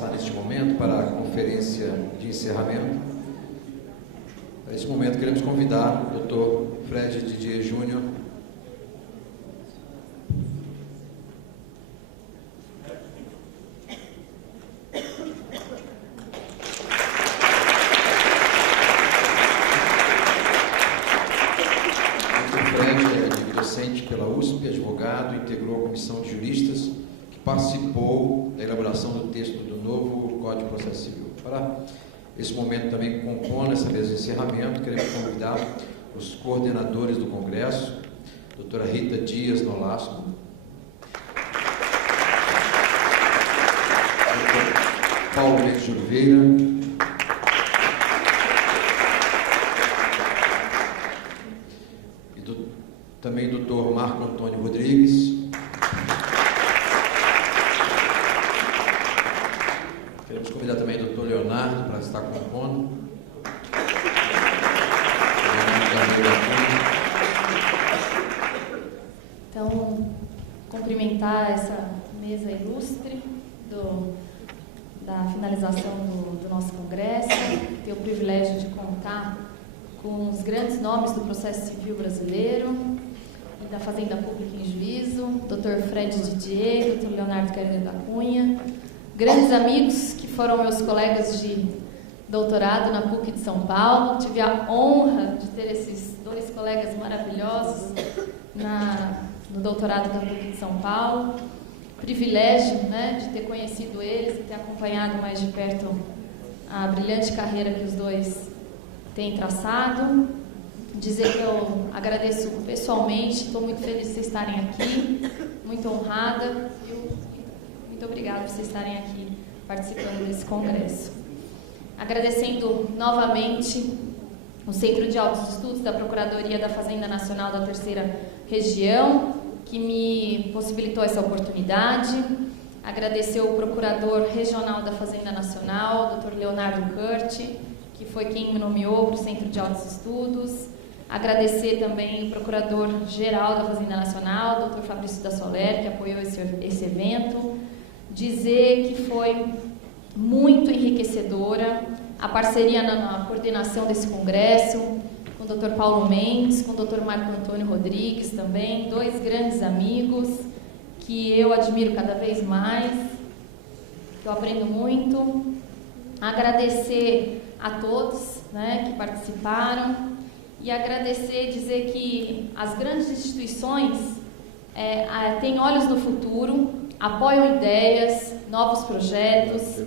passar neste momento para a conferência de encerramento. Neste momento queremos convidar o Dr. Fred Didier Júnior. Pela USP, advogado, integrou a comissão de juristas que participou da elaboração do texto do novo Código de Processo Civil. Para esse momento também compondo essa mesa de encerramento, queremos convidar os coordenadores do Congresso, a doutora Rita Dias Nolasco, doutor Paulo Mendes de Oliveira, também o Dr. Marco Antônio Rodrigues. Queremos convidar também o Dr. Leonardo para estar compondo. Então, cumprimentar essa mesa ilustre da finalização do nosso congresso, ter o privilégio de contar com os grandes nomes do processo civil brasileiro, da Fazenda Pública em Juízo, Dr. Fred Didier, Dr. Leonardo Carneiro da Cunha, grandes amigos que foram meus colegas de doutorado na PUC de São Paulo. Tive a honra de ter esses dois colegas maravilhosos no doutorado da PUC de São Paulo. Privilégio, de ter conhecido eles e ter acompanhado mais de perto a brilhante carreira que os dois têm traçado. Dizer que eu agradeço pessoalmente, estou muito feliz de vocês estarem aqui, muito honrada e muito obrigada por vocês estarem aqui participando desse congresso. Agradecendo novamente o Centro de Altos Estudos da Procuradoria da Fazenda Nacional da Terceira Região, que me possibilitou essa oportunidade. Agradecer o Procurador Regional da Fazenda Nacional, Dr. Leonardo Curti, que foi quem me nomeou para o Centro de Altos Estudos. Agradecer também o Procurador-Geral da Fazenda Nacional, Dr. Fabrício da Soler, que apoiou esse evento. Dizer que foi muito enriquecedora a parceria na coordenação desse congresso, com o Dr. Paulo Mendes, com o Dr. Marco Antônio Rodrigues também, dois grandes amigos que eu admiro cada vez mais, que eu aprendo muito. Agradecer a todos que participaram. E agradecer, dizer que as grandes instituições têm olhos no futuro, apoiam ideias, novos projetos.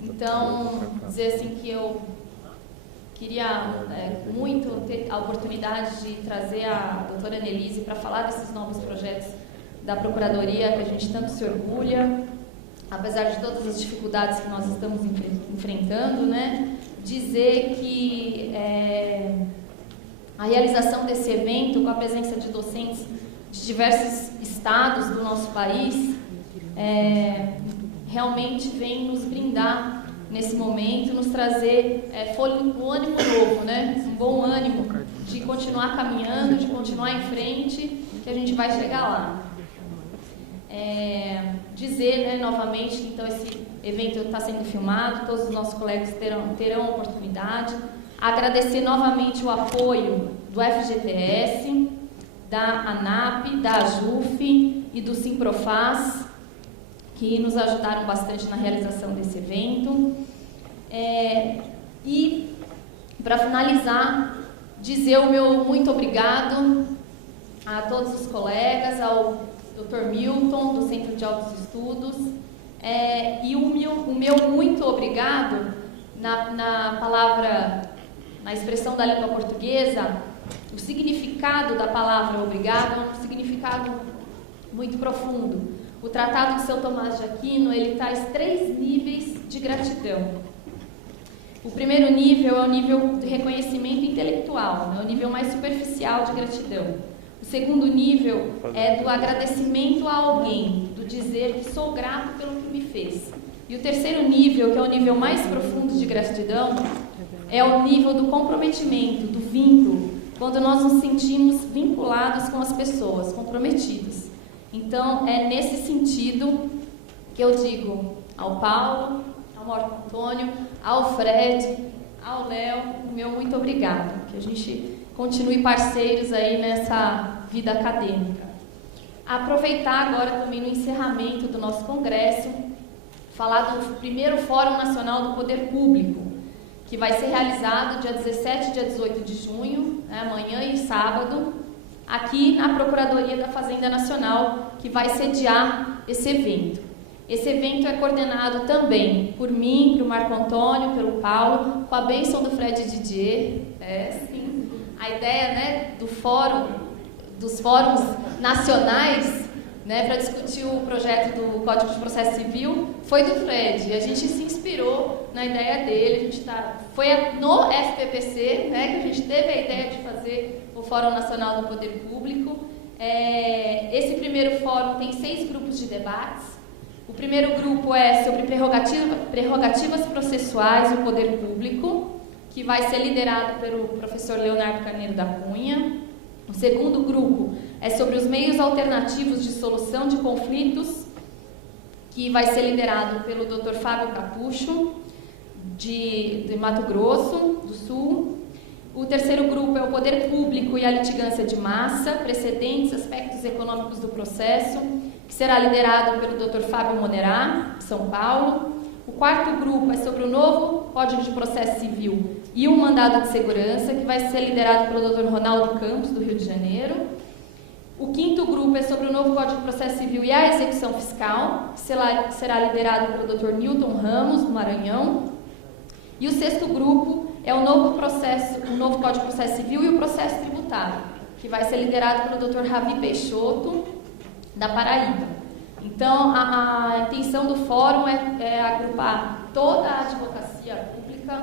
Então, dizer assim que eu queria muito ter a oportunidade de trazer a doutora Annelise para falar desses novos projetos da Procuradoria, que a gente tanto se orgulha, apesar de todas as dificuldades que nós estamos enfrentando, dizer que a realização desse evento, com a presença de docentes de diversos estados do nosso país, realmente vem nos brindar nesse momento, nos trazer um ânimo novo, um bom ânimo de continuar caminhando, de continuar em frente, que a gente vai chegar lá. Dizer novamente que então, esse evento está sendo filmado, todos os nossos colegas terão a oportunidade. Agradecer novamente o apoio do FGTS, da ANAP, da AJUF e do Simprofaz, que nos ajudaram bastante na realização desse evento. E, para finalizar, dizer o meu muito obrigado a todos os colegas, ao Dr. Milton, do Centro de Altos Estudos, e o meu muito obrigado na palavra, na expressão da língua portuguesa. O significado da palavra obrigado é um significado muito profundo. O Tratado de São Tomás de Aquino, ele traz 3 níveis de gratidão. O primeiro nível é o nível de reconhecimento intelectual, é o nível mais superficial de gratidão. O segundo nível é do agradecimento a alguém, do dizer que sou grato pelo que me fez. E o terceiro nível, que é o nível mais profundo de gratidão, é o nível do comprometimento, do vínculo, quando nós nos sentimos vinculados com as pessoas, comprometidos. Então, é nesse sentido que eu digo ao Paulo, ao Marco Antônio, ao Fred, ao Léo, o meu muito obrigado. Que a gente continue parceiros aí nessa vida acadêmica. Aproveitar agora também no encerramento do nosso congresso, falar do primeiro Fórum Nacional do Poder Público, que vai ser realizado dia 17 e dia 18 de junho, né, amanhã e sábado, aqui na Procuradoria da Fazenda Nacional, que vai sediar esse evento. Esse evento é coordenado também por mim, pelo Marco Antônio, pelo Paulo, com a bênção do Fred Didier. Sim. A ideia, né, dos fóruns nacionais, né, para discutir o projeto do Código de Processo Civil foi do Fred. A gente se inspirou na ideia dele. Foi no FPPC, né, que a gente teve a ideia de fazer o Fórum Nacional do Poder Público. Esse primeiro fórum tem 6 grupos de debates. O primeiro grupo é sobre prerrogativas processuais do poder público, que vai ser liderado pelo professor Leonardo Carneiro da Cunha. O segundo grupo é sobre os meios alternativos de solução de conflitos, que vai ser liderado pelo Dr. Fábio Capucho, de Mato Grosso do Sul. O terceiro grupo é o poder público e a litigância de massa, precedentes, aspectos econômicos do processo, que será liderado pelo Dr. Fábio Monerá, de São Paulo. O quarto grupo é sobre o novo Código de Processo Civil e o mandado de segurança, que vai ser liderado pelo Dr. Ronaldo Campos, do Rio de Janeiro. O quinto grupo é sobre o novo Código de Processo Civil e a execução fiscal, que será liderado pelo Dr. Newton Ramos, do Maranhão. E o sexto grupo é o novo Código de Processo Civil e o processo tributário, que vai ser liderado pelo Dr. Ravi Peixoto, da Paraíba. Então, a intenção do fórum é agrupar toda a advocacia pública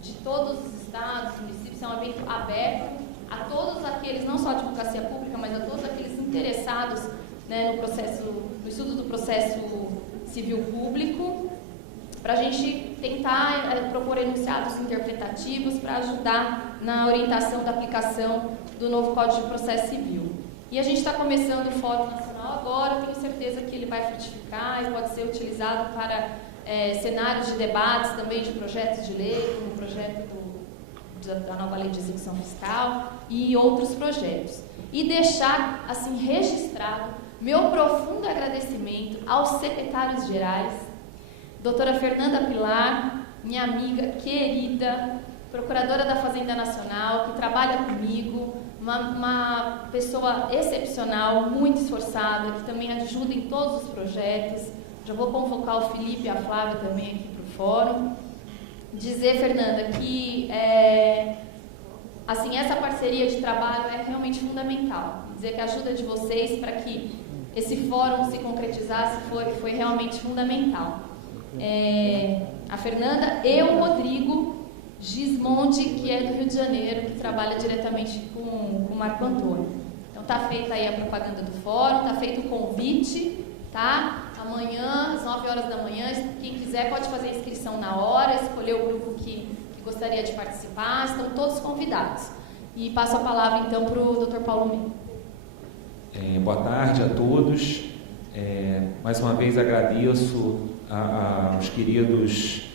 de todos os estados, municípios. É um evento aberto a todos aqueles, não só a advocacia pública, mas a todos aqueles interessados, né, no estudo do processo civil público, para a gente tentar propor enunciados interpretativos para ajudar na orientação da aplicação do novo Código de Processo Civil. E a gente está começando o Fórum Nacional agora, tenho certeza que ele vai frutificar e pode ser utilizado para cenários de debates também de projetos de lei, como o projeto da nova lei de execução fiscal e outros projetos. E deixar, assim, registrado meu profundo agradecimento aos secretários gerais, doutora Fernanda Pilar, minha amiga querida, procuradora da Fazenda Nacional, que trabalha comigo, uma pessoa excepcional, muito esforçada, que também ajuda em todos os projetos. Já vou convocar o Felipe e a Flávia também aqui para o fórum. Dizer, Fernanda, que assim, essa parceria de trabalho é realmente fundamental. Dizer que a ajuda de vocês para que esse fórum se concretizasse foi realmente fundamental. A Fernanda e o Rodrigo Gismondi, que é do Rio de Janeiro, que trabalha diretamente com o Marco Antônio. Então está feita aí a propaganda do fórum, está feito o convite, tá? Amanhã, às 9 horas da manhã, quem quiser pode fazer a inscrição na hora, escolher o grupo que gostaria de participar, estão todos convidados. E passo a palavra então para o Dr. Paulo Mendes. Boa tarde a todos. Mais uma vez agradeço aos queridos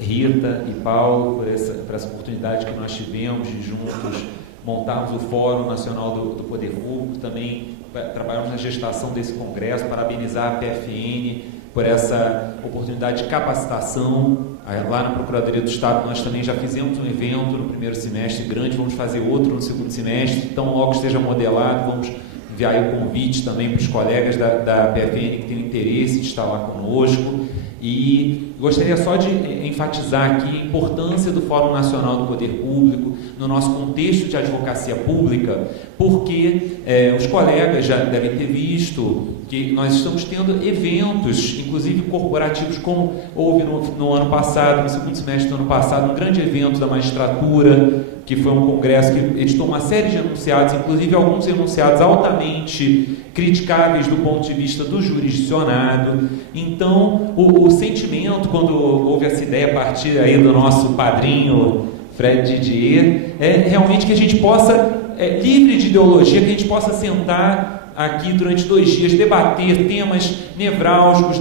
Rita e Paulo por essa oportunidade que nós tivemos de juntos montarmos o Fórum Nacional do Poder Público. Também trabalhamos na gestação desse congresso, parabenizar a PFN por essa oportunidade de capacitação. Lá na Procuradoria do Estado nós também já fizemos um evento no primeiro semestre grande, vamos fazer outro no segundo semestre, então logo esteja modelado, vamos enviar aí o convite também para os colegas da PFN que têm interesse de estar lá conosco. E gostaria só de enfatizar aqui a importância do Fórum Nacional do Poder Público no nosso contexto de advocacia pública, porque os colegas já devem ter visto que nós estamos tendo eventos, inclusive corporativos, como houve no ano passado, no segundo semestre do ano passado, um grande evento da magistratura, que foi um congresso que editou uma série de enunciados, inclusive alguns enunciados altamente criticáveis do ponto de vista do jurisdicionado. Então, o sentimento, quando houve essa ideia a partir aí do nosso padrinho Fred Didier, é realmente que a gente possa, livre de ideologia, que a gente possa sentar aqui durante 2 dias debater temas nevrálgicos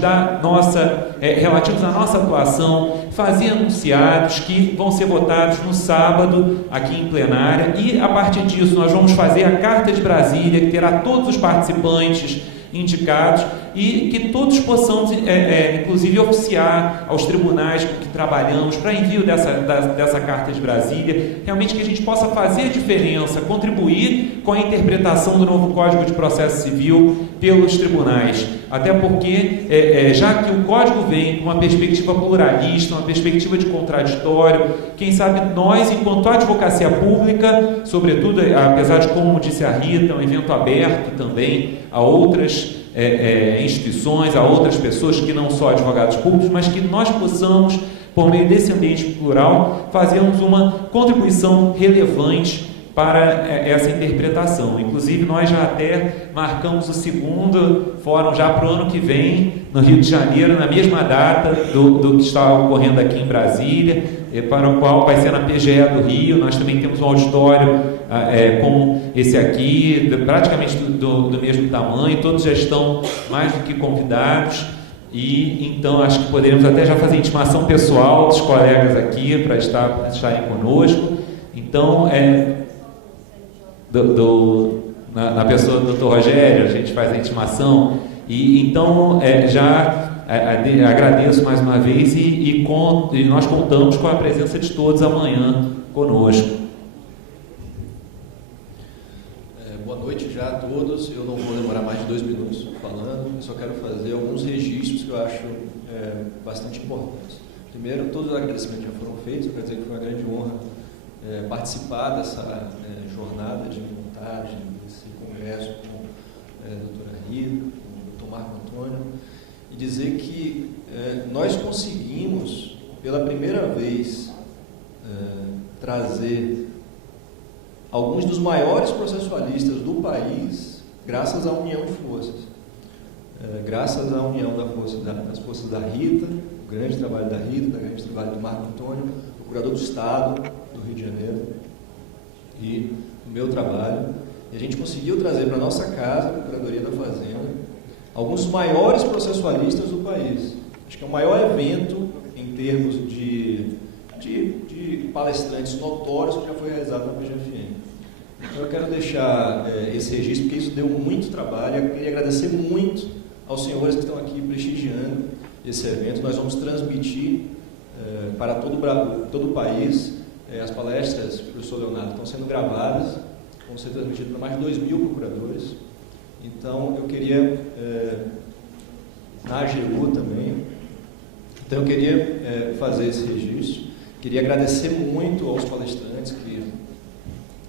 relativos à nossa atuação, fazer enunciados que vão ser votados no sábado aqui em plenária, e a partir disso nós vamos fazer a Carta de Brasília, que terá todos os participantes indicados, e que todos possamos, inclusive, oficiar aos tribunais com que trabalhamos para envio dessa Carta de Brasília, realmente que a gente possa fazer diferença, contribuir com a interpretação do novo Código de Processo Civil pelos tribunais, até porque, já que o Código vem com uma perspectiva pluralista, uma perspectiva de contraditório, quem sabe nós, enquanto advocacia pública, sobretudo, apesar de, como disse a Rita, um evento aberto também a outras instituições, a outras pessoas que não só advogados públicos, mas que nós possamos, por meio desse ambiente plural, fazermos uma contribuição relevante para essa interpretação. Inclusive, nós já até marcamos o 2º fórum já para o ano que vem, no Rio de Janeiro, na mesma data do que está ocorrendo aqui em Brasília, para o qual vai ser na PGE do Rio. Nós também temos um auditório como esse aqui, praticamente do mesmo tamanho, todos já estão mais do que convidados, e então acho que poderíamos até já fazer intimação pessoal dos colegas aqui para estarem conosco. Então, na pessoa do Dr. Rogério, a gente faz a intimação, e então já agradeço mais uma vez, e nós contamos com a presença de todos amanhã conosco. Boa noite já a todos. Eu não vou demorar mais de 2 minutos falando, eu só quero fazer alguns registros que eu acho bastante importantes. Primeiro, todos os agradecimentos já foram feitos. Eu quero dizer que foi uma grande honra participar dessa jornada de montagem desse congresso com a doutora Rita, com o doutor Marco Antônio, e dizer que nós conseguimos, pela primeira vez, trazer alguns dos maiores processualistas do país, graças à união de forças. Graças à união das forças da Rita, o grande trabalho da Rita, o grande trabalho do Marco Antônio, procurador do Estado do Rio de Janeiro, e o meu trabalho. E a gente conseguiu trazer para a nossa casa, a Procuradoria da Fazenda, alguns dos maiores processualistas do país. Acho que é o maior evento em termos de palestrantes notórios que já foi realizado na PGFN. Então eu quero deixar esse registro, porque isso deu muito trabalho. Eu queria agradecer muito aos senhores que estão aqui prestigiando esse evento. Nós vamos transmitir para todo o país. As palestras do professor Leonardo estão sendo gravadas, vão ser transmitidas para mais de 2.000 procuradores. Então eu queria, na AGU também, então eu queria fazer esse registro. Queria agradecer muito aos palestrantes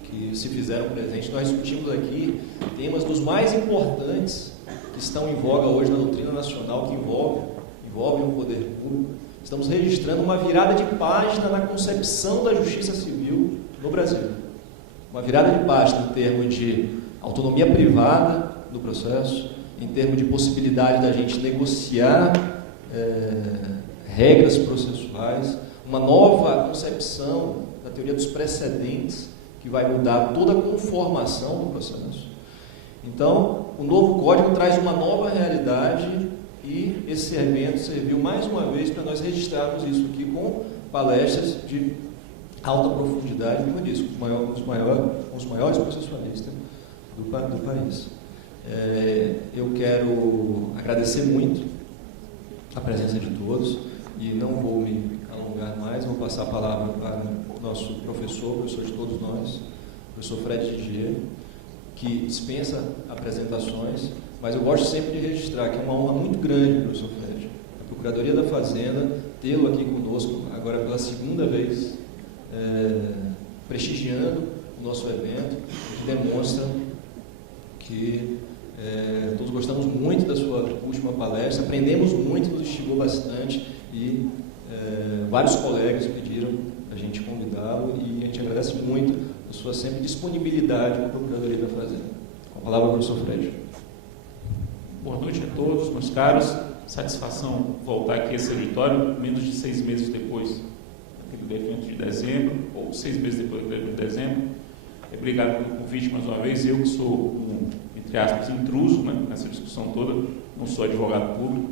que se fizeram presentes. Nós discutimos aqui temas dos mais importantes que estão em voga hoje na doutrina nacional, que envolvem o poder público. Estamos registrando uma virada de página na concepção da justiça civil no Brasil. Uma virada de página em termos de autonomia privada do processo, em termos de possibilidade da gente negociar regras processuais, uma nova concepção da teoria dos precedentes, que vai mudar toda a conformação do processo. Então, o novo código traz uma nova realidade, e esse evento serviu mais uma vez para nós registrarmos isso aqui com palestras de alta profundidade, como eu disse, com os maiores processualistas do país. Eu quero agradecer muito a presença de todos, e não vou me alongar mais, vou passar a palavra para o nosso professor de todos nós, o professor Fred Didier, que dispensa apresentações, mas eu gosto sempre de registrar que é uma honra muito grande, professor Fred, a Procuradoria da Fazenda, tê-lo aqui conosco, agora pela 2ª vez, prestigiando o nosso evento, que demonstra que todos gostamos muito da sua última palestra, aprendemos muito, nos instigou bastante, e vários colegas pediram a gente convidá-lo, e a gente agradece muito a sua sempre disponibilidade com a Procuradoria da Fazenda. Com a palavra, professor Fred. Boa noite a todos, meus caros. Satisfação voltar aqui a esse auditório, menos de 6 meses depois do evento de dezembro, ou 6 meses depois do evento de dezembro. Obrigado pelo convite mais uma vez. Eu que sou, entre entre aspas, intruso, né, nessa discussão toda. Não sou advogado público,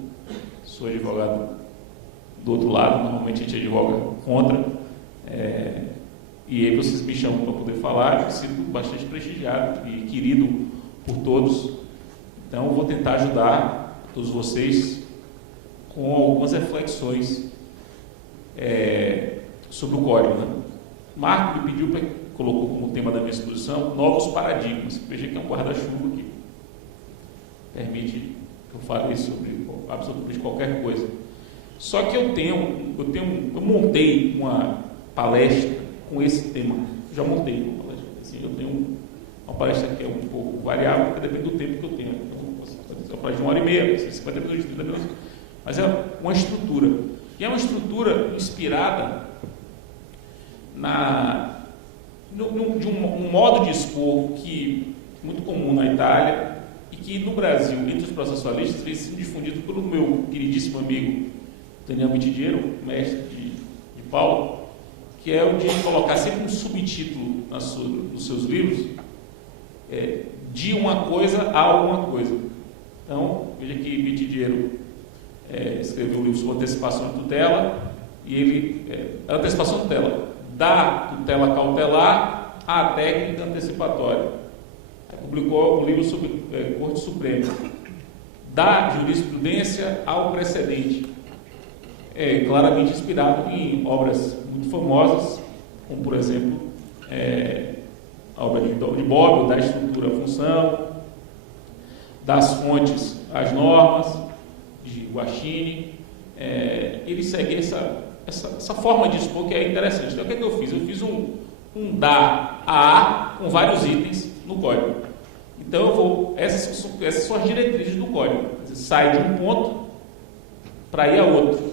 sou advogado do outro lado, normalmente a gente advoga contra. E aí vocês me chamam para poder falar, eu me sinto bastante prestigiado e querido por todos. Então, eu vou tentar ajudar todos vocês com algumas reflexões sobre o código. Né? Marco me pediu, colocou como tema da minha exposição, novos paradigmas. Veja que é um guarda-chuva que permite que eu fale sobre absolutamente qualquer coisa. Só que eu montei uma palestra com esse tema. Eu já montei uma palestra. Assim, eu tenho uma palestra que é um pouco variável, porque depende do tempo que eu tenho. Então, posso fazer uma palestra de 1h30, 50 minutos, 30 minutos. Mas é uma estrutura. E é uma estrutura inspirada de um modo de expor que muito comum na Itália e que no Brasil, entre os processualistas, vem sendo difundido pelo meu queridíssimo amigo Daniel Mitidiero, mestre de Paulo, que é o de colocar sempre um subtítulo nos seus livros, de uma coisa a alguma coisa. Então, veja que Mitidiero escreveu um livro sobre antecipação de tutela, e ele, antecipação de tutela, da tutela cautelar à técnica antecipatória. Publicou um livro sobre Corte Suprema, da jurisprudência ao precedente, claramente inspirado em obras muito famosas, como, por exemplo, a obra de Bobbio, da estrutura à função, das fontes às normas, de Guaxinim. Ele segue essa forma de expor que é interessante. Então, o que eu fiz? Eu fiz um da a com vários itens no código. Então, essas são as diretrizes do código. Sai de um ponto para ir a outro.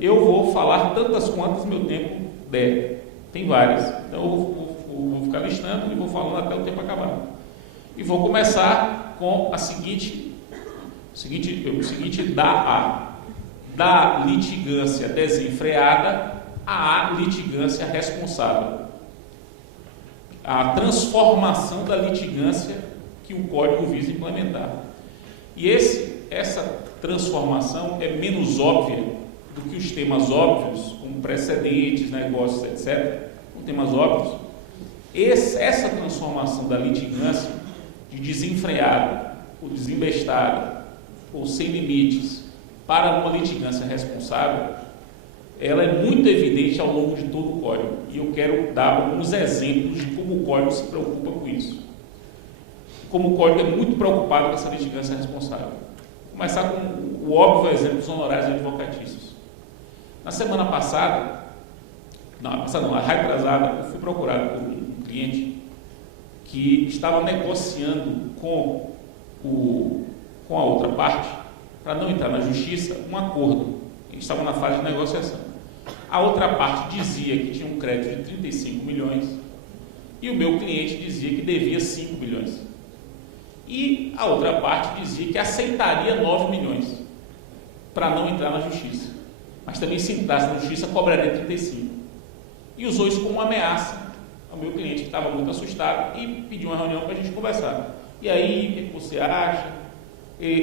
Eu vou falar tantas quantas meu tempo der. Tem várias. Então, eu vou ficar listando e vou falando até o tempo acabar. E vou começar com o seguinte da litigância desenfreada à litigância responsável. A transformação da litigância que o código visa implementar. E essa transformação é menos óbvia do que os temas óbvios, como precedentes, negócios, etc. São temas óbvios. Essa transformação da litigância de desenfreada, ou desembestada, ou sem limites, para uma litigância responsável, ela é muito evidente ao longo de todo o código. E eu quero dar alguns exemplos de como o código se preocupa com isso. Como o código é muito preocupado com essa litigância responsável. Vou começar com o óbvio exemplo dos honorários advocatícios. Na semana passada, a retrasada, eu fui procurado por um cliente que estava negociando com a outra parte, para não entrar na justiça, um acordo. Eles estavam na fase de negociação. A outra parte dizia que tinha um crédito de 35 milhões e o meu cliente dizia que devia 5 milhões. E a outra parte dizia que aceitaria 9 milhões para não entrar na justiça. Mas também, se entrasse na justiça, cobraria 35. E usou isso como uma ameaça ao meu cliente, que estava muito assustado, e pediu uma reunião para a gente conversar. E aí, o que você acha?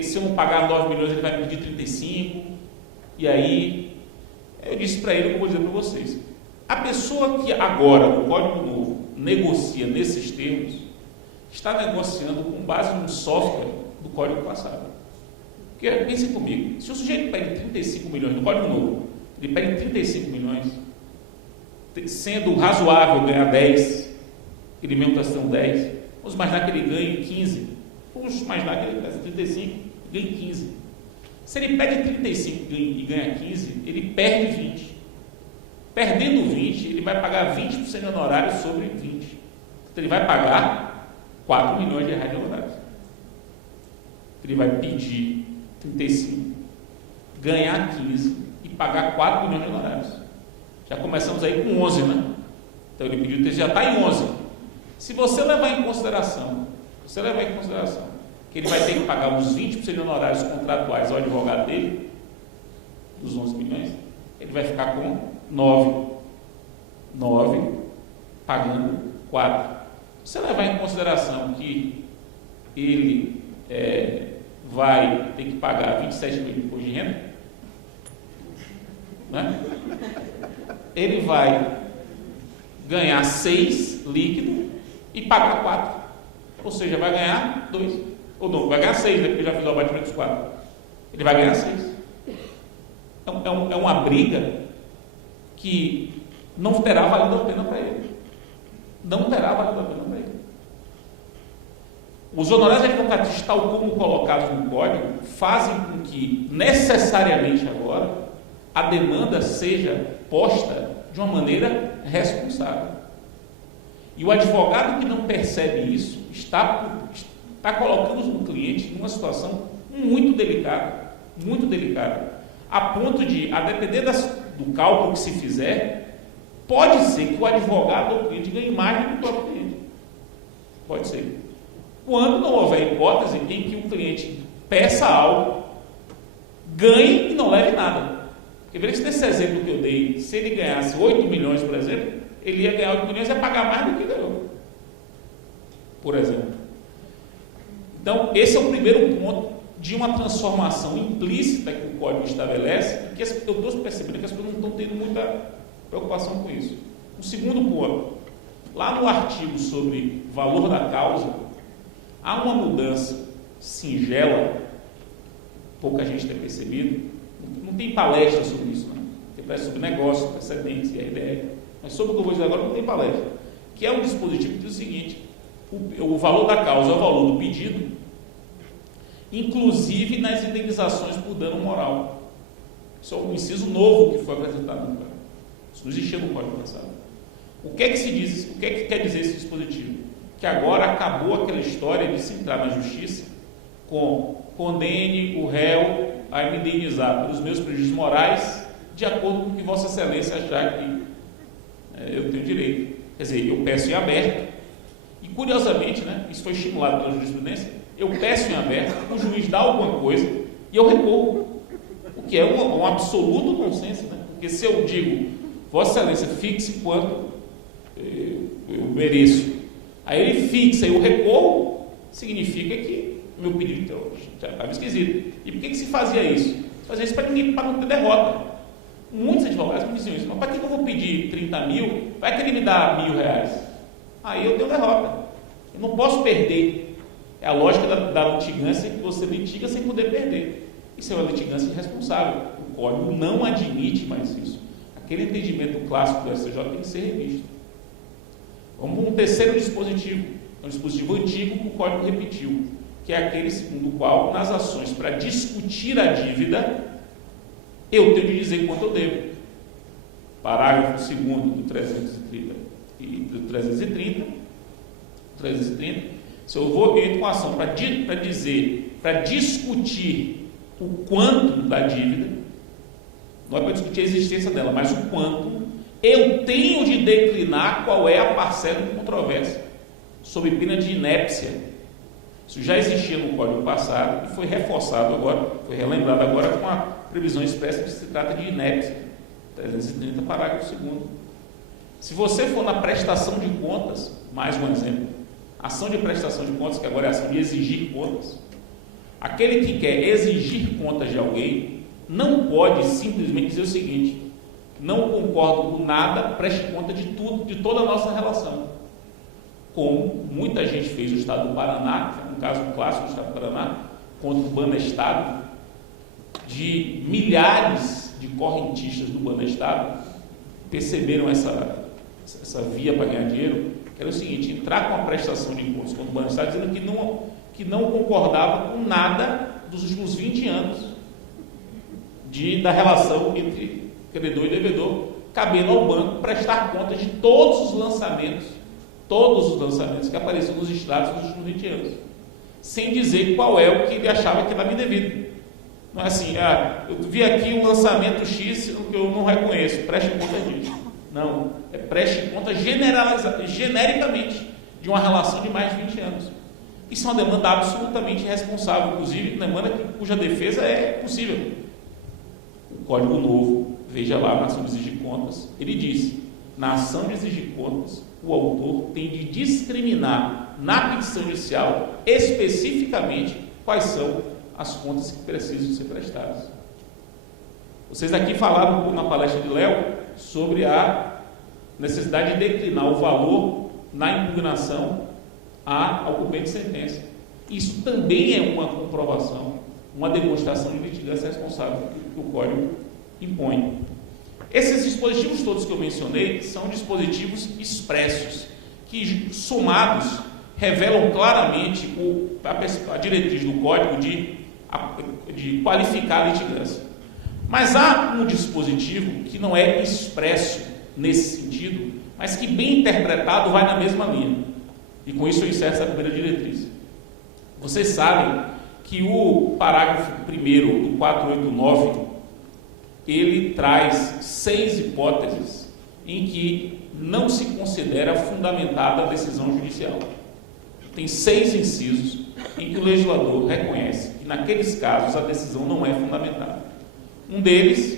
Se eu não pagar 9 milhões, ele vai me pedir 35. E aí, eu disse para ele, como vou dizer para vocês, a pessoa que agora, no Código Novo, negocia nesses termos, está negociando com base num software do Código passado. Porque, pensem comigo, se o sujeito pede 35 milhões no Código Novo, ele pede 35 milhões, sendo razoável ganhar 10, ele mesmo está sendo 10, vamos imaginar que ele ganhe 15, vamos imaginar que ele pede 35 e ganhe 15. Se ele pede 35 e ganha 15, ele perde 20. Perdendo 20, ele vai pagar 20% de honorário sobre 20. Então, ele vai pagar 4 milhões de reais de honorários. Ele vai pedir 35, ganhar 15 e pagar 4 milhões de honorários. Já começamos aí com 11, né? Então, ele pediu, já está em 11. Se você levar em consideração que ele vai ter que pagar os 20% de honorários contratuais ao advogado dele, dos 11 milhões, ele vai ficar com 9 pagando 4. Se você levar em consideração que ele vai ter que pagar 27 mil de imposto de renda, né? Ele vai ganhar 6 líquido e pagar 4, ou seja, vai ganhar 2, ou não, vai ganhar 6, né? Porque eu já fiz o abatimento dos 4, ele vai ganhar 6. É uma briga que não terá valido a pena para ele. Não terá valido a pena para ele. Os honorários advocatícios, tal como colocados no código, fazem com que, necessariamente agora, a demanda seja posta de uma maneira responsável. E o advogado que não percebe isso está colocando o cliente numa situação muito delicada, a ponto de, a depender do cálculo que se fizer, pode ser que o advogado ou o cliente ganhe mais do que o próprio cliente. Pode ser. Quando não houver hipótese em que o cliente peça algo, ganhe e não leve nada. Porque veja que nesse exemplo que eu dei, se ele ganhasse 8 milhões, por exemplo, ele ia ganhar 8 milhões e ia pagar mais do que ganhou. Por exemplo. Então, esse é o primeiro ponto de uma transformação implícita que o código estabelece, e que eu estou percebendo que as pessoas não estão tendo muita preocupação com isso. O segundo ponto, lá no artigo sobre valor da causa, há uma mudança singela, pouca gente tem percebido, não tem palestra sobre isso, né? Tem palestra sobre negócio, precedentes e RDR, mas sobre o que eu vou dizer agora não tem palestra, que é um dispositivo que diz o seguinte: o valor da causa é o valor do pedido, inclusive nas indenizações por dano moral. Isso é um inciso novo que foi acrescentado no código. Isso não existia no código passado. O que é que se diz? O que é que quer dizer esse dispositivo? Que agora acabou aquela história de se entrar na justiça com condene o réu a me indenizar pelos meus prejuízos morais de acordo com o que Vossa Excelência achar que eu tenho direito. Quer dizer, eu peço em aberto, e curiosamente, né, isso foi estimulado pela jurisprudência, eu peço em aberto, o juiz dá alguma coisa e eu recorro, o que é um absoluto nonsense, né? Porque se eu digo, Vossa Excelência, fixe quanto eu mereço, aí ele fixa e eu recorro, significa que o meu pedido já estava esquisito. E por que se fazia isso? Se fazia isso para não ter derrota. Muitos advogados me diziam isso: mas para que eu vou pedir 30 mil? Vai que ele me dá R$1.000. Aí eu tenho derrota. Eu não posso perder. É a lógica da litigância, que você litiga sem poder perder. Isso é uma litigância irresponsável. O código não admite mais isso. Aquele entendimento clássico do STJ tem que ser revisto. Vamos para um terceiro dispositivo. É um dispositivo antigo que o código repetiu, que é aquele segundo o qual, nas ações para discutir a dívida, eu tenho de dizer quanto eu devo. Parágrafo 2º do 330 e do 330, se eu vou entrar com a ação para discutir o quanto da dívida, não é para discutir a existência dela, mas o quanto, eu tenho de declinar qual é a parcela de controvérsia, sob pena de inépcia. Isso já existia no Código passado e foi reforçado agora, foi relembrado agora com a previsão expressa que se trata de inépcia, 330, parágrafo 2º. Se você for na prestação de contas, mais um exemplo, ação de prestação de contas, que agora é ação de exigir contas, aquele que quer exigir contas de alguém não pode simplesmente dizer o seguinte: não concordo com nada, preste conta de tudo, de toda a nossa relação. Como muita gente fez no estado do Paraná, que é um caso clássico do estado do Paraná, contra o Banestado, de milhares de correntistas do Banestado perceberam essa via para ganhar dinheiro, que era o seguinte: entrar com a prestação de contas contra o Banestado dizendo que não concordava com nada dos últimos 20 anos da relação entre credor e devedor, cabendo ao banco prestar contas de todos os lançamentos que apareciam nos estrados nos últimos 20 anos, sem dizer qual é o que ele achava que era indevido. Não é assim: eu vi aqui um lançamento X que eu não reconheço, preste conta disso. Não, é preste conta genericamente de uma relação de mais de 20 anos. Isso é uma demanda absolutamente irresponsável, inclusive demanda cuja defesa é possível. O Código Novo, veja lá na ação de exigir contas, ele diz: na ação de exigir contas, o autor tem de discriminar na petição judicial especificamente quais são as contas que precisam ser prestadas. Vocês aqui falaram na palestra de Léo sobre a necessidade de declinar o valor na impugnação ao cumprimento de sentença. Isso também é uma comprovação, uma demonstração de litigância responsável que o Código impõe. Esses dispositivos todos que eu mencionei são dispositivos expressos, que somados revelam claramente a diretriz do Código de qualificar a litigância. Mas há um dispositivo que não é expresso nesse sentido, mas que bem interpretado vai na mesma linha. E com isso eu encerro essa primeira diretriz. Vocês sabem que o parágrafo 1º do 489, ele traz 6 hipóteses em que não se considera fundamentada a decisão judicial. Tem 6 incisos em que o legislador reconhece que naqueles casos a decisão não é fundamentada. Um deles,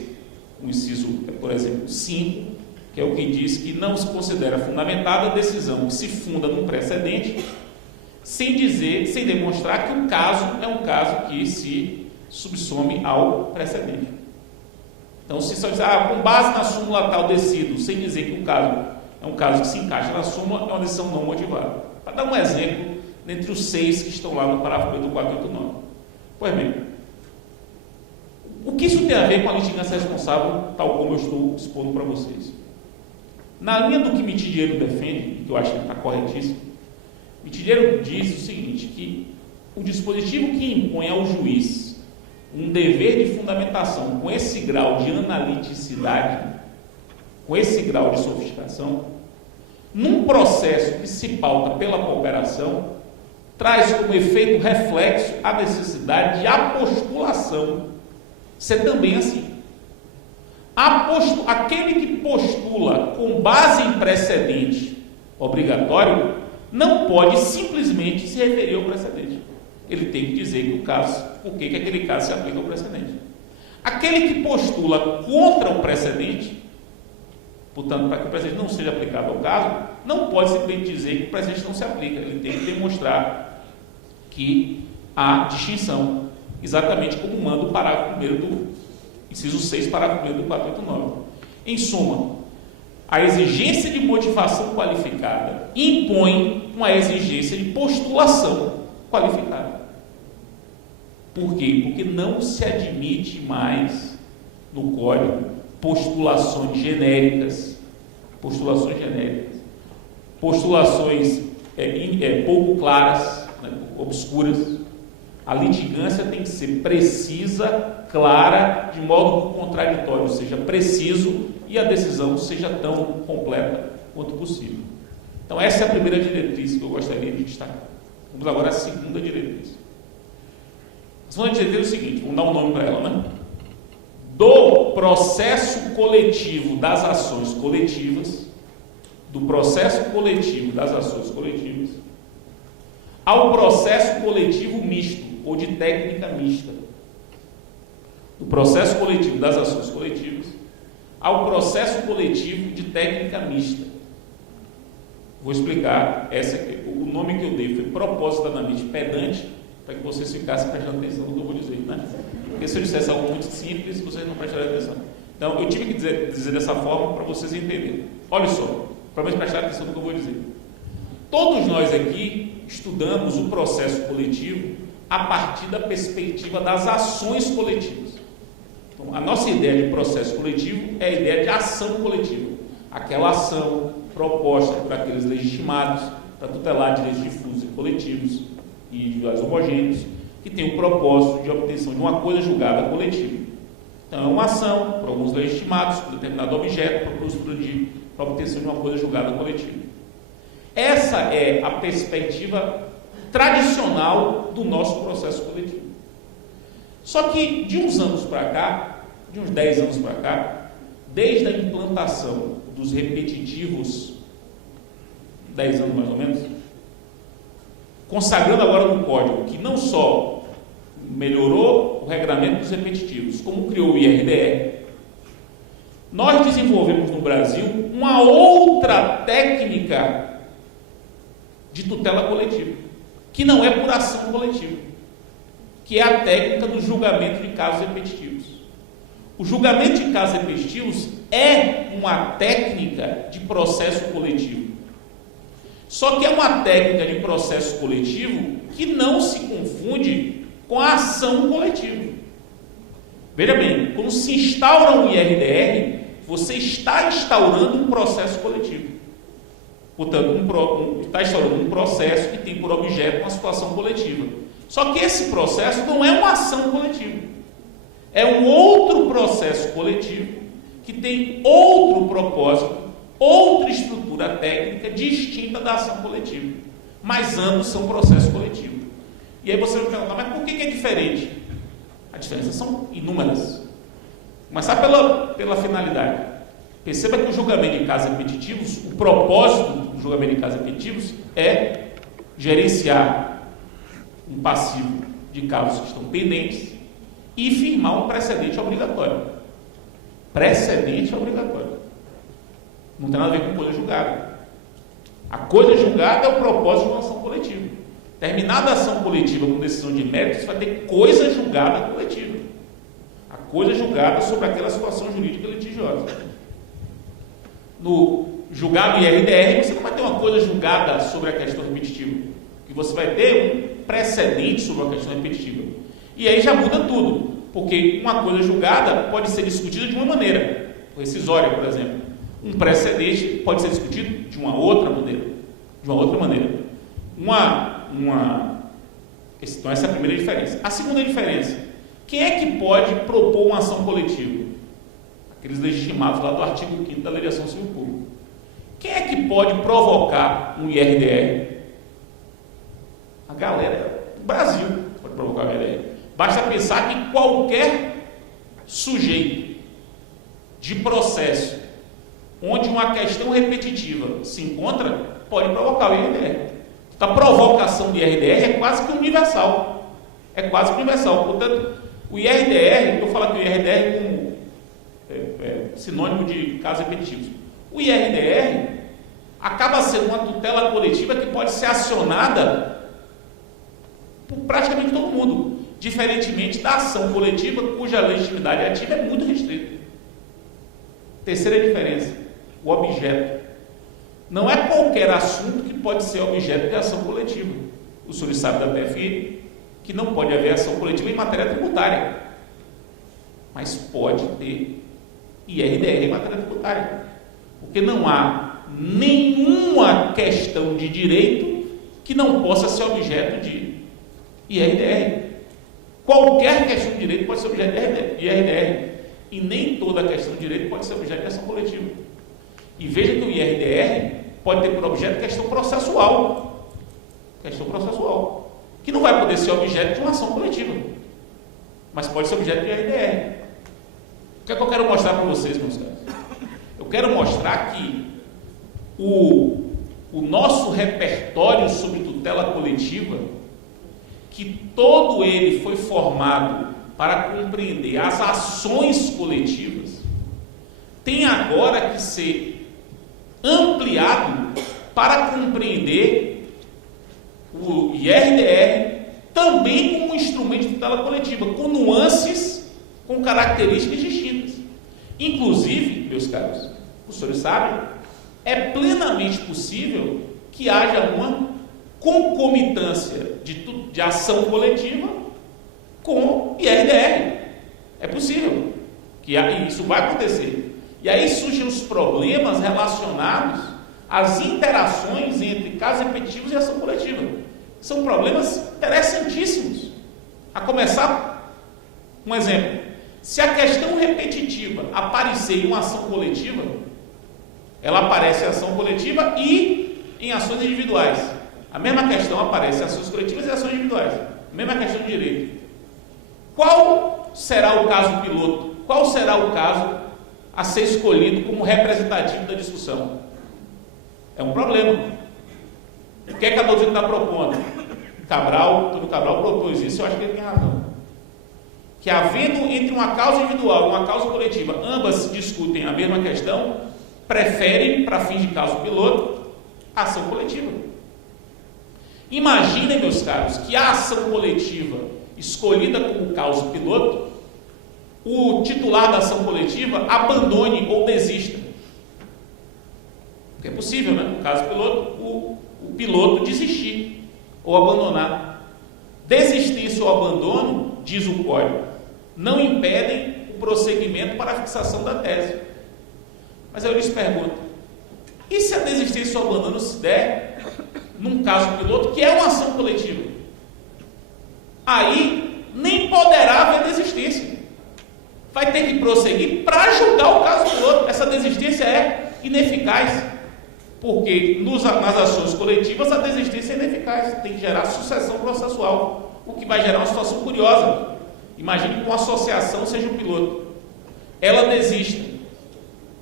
o inciso, por exemplo, 5, que é o que diz que não se considera fundamentada a decisão que se funda num precedente, sem demonstrar que o caso é um caso que se subsome ao precedente. Então, se só dizer, com base na súmula tal decido, sem dizer que o caso é um caso que se encaixa na súmula, é uma decisão não motivada. Para dar um exemplo, dentre os 6 que estão lá no parágrafo do 489. Pois bem, o que isso tem a ver com a litigância responsável, tal como eu estou expondo para vocês? Na linha do que Mitidiero defende, que eu acho que está corretíssimo, Mitidiero diz o seguinte, que o dispositivo que impõe ao juiz um dever de fundamentação com esse grau de analiticidade, com esse grau de sofisticação, num processo que se pauta pela cooperação, traz como efeito reflexo a necessidade de apostulação ser também assim. Aquele que postula com base em precedente obrigatório não pode simplesmente se referir ao precedente. Ele tem que dizer que o caso, por que aquele caso se aplica ao precedente. Aquele que postula contra o precedente, portanto, para que o precedente não seja aplicado ao caso, não pode simplesmente dizer que o precedente não se aplica. Ele tem que demonstrar que há distinção, exatamente como manda o parágrafo 1º do inciso 6, parágrafo 1º do 489. Em suma, a exigência de motivação qualificada impõe uma exigência de postulação qualificada. Por quê? Porque não se admite mais no Código postulações genéricas, pouco claras, né, obscuras. A litigância tem que ser precisa, clara, de modo que o contraditório seja preciso e a decisão seja tão completa quanto possível. Então, essa é a primeira diretriz que eu gostaria de destacar. Vamos agora à segunda diretriz. A segunda diretriz é o seguinte, vamos dar um nome para ela, né? Do processo coletivo das ações coletivas, ao processo coletivo misto, ou de técnica mista. Do processo coletivo das ações coletivas ao processo coletivo de técnica mista. Vou explicar. O nome que eu dei foi propositadamente pedante, para que vocês ficassem prestando atenção no que eu vou dizer, né? Porque se eu dissesse algo muito simples, vocês não prestarem atenção. Então, eu tive que dizer dessa forma para vocês entenderem. Olha só, para vocês prestarem atenção no que eu vou dizer. Todos nós aqui estudamos o processo coletivo a partir da perspectiva das ações coletivas. Então, a nossa ideia de processo coletivo é a ideia de ação coletiva. Aquela ação proposta por aqueles legitimados para tutelar direitos difusos e coletivos e individuais homogêneos, que tem o propósito de obtenção de uma coisa julgada coletiva. Então, é uma ação por alguns legitimados, por determinado objeto, para obtenção de uma coisa julgada coletiva. Essa é a perspectiva tradicional do nosso processo coletivo. Só que de uns anos para cá, de uns 10 anos para cá, desde a implantação dos repetitivos, 10 anos mais ou menos, consagrando agora no Código que não só melhorou o regramento dos repetitivos, como criou o IRDE, nós desenvolvemos no Brasil uma outra técnica de tutela coletiva, que não é por ação coletiva, que é a técnica do julgamento de casos repetitivos. O julgamento de casos repetitivos é uma técnica de processo coletivo. Só que é uma técnica de processo coletivo que não se confunde com a ação coletiva. Veja bem, quando se instaura um IRDR, você está instaurando um processo coletivo. Portanto, está instaurando um processo que tem por objeto uma situação coletiva. Só que esse processo não é uma ação coletiva. É um outro processo coletivo que tem outro propósito, outra estrutura técnica distinta da ação coletiva. Mas ambos são processo coletivo. E aí você vai perguntar, mas por que é diferente? As diferenças são inúmeras. Começar pela finalidade. Perceba que o julgamento de casos repetitivos, o propósito do julgamento de casos repetitivos é gerenciar um passivo de casos que estão pendentes e firmar um precedente obrigatório. Precedente obrigatório. Não tem nada a ver com coisa julgada. A coisa julgada é o propósito de uma ação coletiva. Terminada a ação coletiva com decisão de mérito, você vai ter coisa julgada coletiva. A coisa julgada sobre aquela situação jurídica litigiosa. No julgado IRDR, você não vai ter uma coisa julgada sobre a questão repetitiva. E você vai ter um precedente sobre a questão repetitiva. E aí já muda tudo. Porque uma coisa julgada pode ser discutida de uma maneira, rescisória, por exemplo. Um precedente pode ser discutido de uma outra maneira. Então essa é a primeira diferença. A segunda diferença, quem é que pode propor uma ação coletiva? Aqueles legitimados lá do artigo 5º da Lei de Ação Civil Pública. Quem é que pode provocar um IRDR? A galera do Brasil pode provocar um IRDR. Basta pensar que qualquer sujeito de processo onde uma questão repetitiva se encontra, pode provocar o IRDR. Então, a provocação do IRDR é quase que universal. Portanto, o IRDR, eu falo que o IRDR é como sinônimo de casos repetitivos. O IRDR acaba sendo uma tutela coletiva que pode ser acionada por praticamente todo mundo, diferentemente da ação coletiva, cuja legitimidade ativa é muito restrita. Terceira diferença, o objeto. Não é qualquer assunto que pode ser objeto de ação coletiva. O senhor sabe da TFE que não pode haver ação coletiva em matéria tributária, mas pode ter IRDR em matéria tributária, porque não há nenhuma questão de direito que não possa ser objeto de IRDR. Qualquer questão de direito pode ser objeto de IRDR, e nem toda questão de direito pode ser objeto de ação coletiva. E veja que o IRDR pode ter por objeto questão processual, que não vai poder ser objeto de uma ação coletiva, mas pode ser objeto de IRDR. O que é que eu quero mostrar para vocês, meus caros? Eu quero mostrar que o nosso repertório sobre tutela coletiva, que todo ele foi formado para compreender as ações coletivas, tem agora que ser ampliado para compreender o IRDR também como um instrumento de tutela coletiva, com nuances, com características distintas. Inclusive, meus caros, os senhores sabem, é plenamente possível que haja uma concomitância de ação coletiva com IRDR. É possível que isso vai acontecer. E aí surgem os problemas relacionados às interações entre casos repetitivos e ação coletiva. São problemas interessantíssimos. A começar, um exemplo. Se a questão repetitiva aparecer em uma ação coletiva, ela aparece em ação coletiva e em ações individuais. A mesma questão aparece em ações coletivas e ações individuais. A mesma questão de direito. Qual será o caso piloto? Qual será o caso a ser escolhido como representativo da discussão? É um problema. O que é que a doutrina está propondo? Antônio Cabral propôs isso, eu acho que ele tem razão. Que havendo entre uma causa individual e uma causa coletiva, ambas discutem a mesma questão, preferem, para fins de caso piloto, a ação coletiva. Imaginem, meus caros, que a ação coletiva escolhida como causa piloto, o titular da ação coletiva abandone ou desista. Porque é possível, né? No caso piloto, o piloto desistir ou abandonar. Desistência ou abandono, diz o código, não impedem o prosseguimento para a fixação da tese. Mas eu lhes pergunto, e se a desistência ou abandono se der num caso piloto, que é uma ação coletiva? Aí nem poderá haver desistência. Vai ter que prosseguir para julgar o caso piloto. Essa desistência é ineficaz, porque nas ações coletivas a desistência é ineficaz, tem que gerar sucessão processual, o que vai gerar uma situação curiosa. Imagine que uma associação seja o piloto, ela desiste.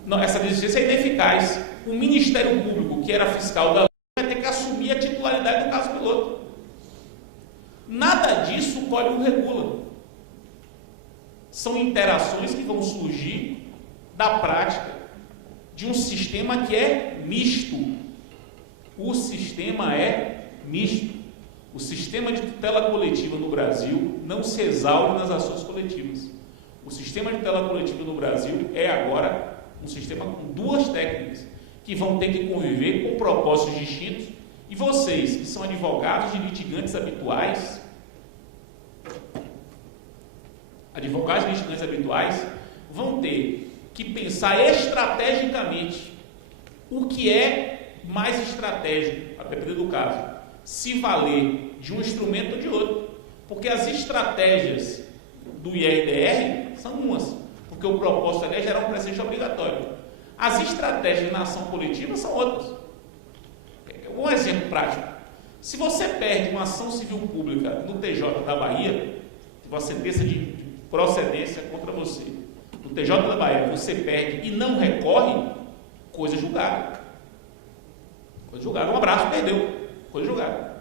Não, essa desistência é ineficaz. O Ministério Público, que era fiscal da lei, vai ter que assumir a titularidade do caso piloto. Nada disso o código regula. São interações que vão surgir da prática de um sistema que é misto. O sistema é misto. O sistema de tutela coletiva no Brasil não se exaure nas ações coletivas. O sistema de tutela coletiva no Brasil é agora um sistema com duas técnicas que vão ter que conviver com propósitos distintos, e vocês, que são advogados de litigantes habituais, vão ter que pensar estrategicamente o que é mais estratégico, a depender do caso, se valer de um instrumento ou de outro, porque as estratégias do IRDR são umas, porque o propósito é gerar um precedente obrigatório. As estratégias na ação coletiva são outras. Um exemplo prático: se você perde uma ação civil pública no TJ da Bahia, uma sentença de procedência contra você, no TJ da Bahia, você perde e não recorre, coisa julgada. Coisa julgada. Um abraço, perdeu. Coisa julgada.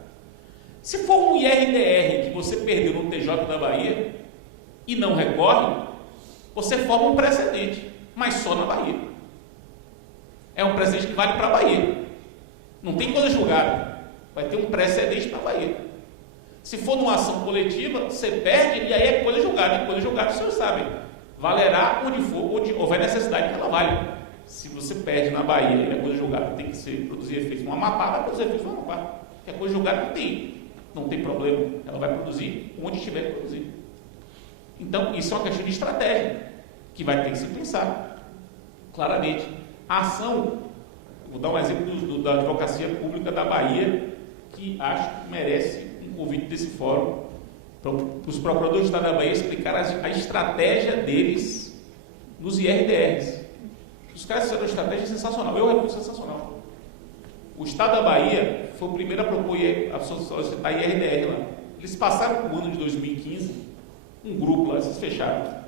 Se for um IRDR que você perdeu no TJ da Bahia e não recorre, você forma um precedente, mas só na Bahia. É um precedente que vale para a Bahia. Não tem coisa julgada. Vai ter um precedente para a Bahia. Se for numa ação coletiva, você perde e aí é coisa julgada. E coisa julgada, os senhores sabem, valerá onde for, onde houver necessidade que ela vale. Se você perde na Bahia e a coisa julgada tem que produzir efeitos no Amapá, vai produzir efeitos no Amapá. E a coisa julgada não tem problema. Ela vai produzir onde tiver que produzir. Então, isso é uma questão de estratégia que vai ter que se pensar claramente. A ação, vou dar um exemplo da Advocacia Pública da Bahia, que acho que merece um convite desse fórum para os procuradores do Estado da Bahia explicar a estratégia deles nos IRDRs. Os caras fizeram uma estratégia sensacional, eu reputo sensacional. O Estado da Bahia foi o primeiro a propor a solicitar IRDR lá. Eles passaram para o ano de 2015, um grupo lá, eles fecharam.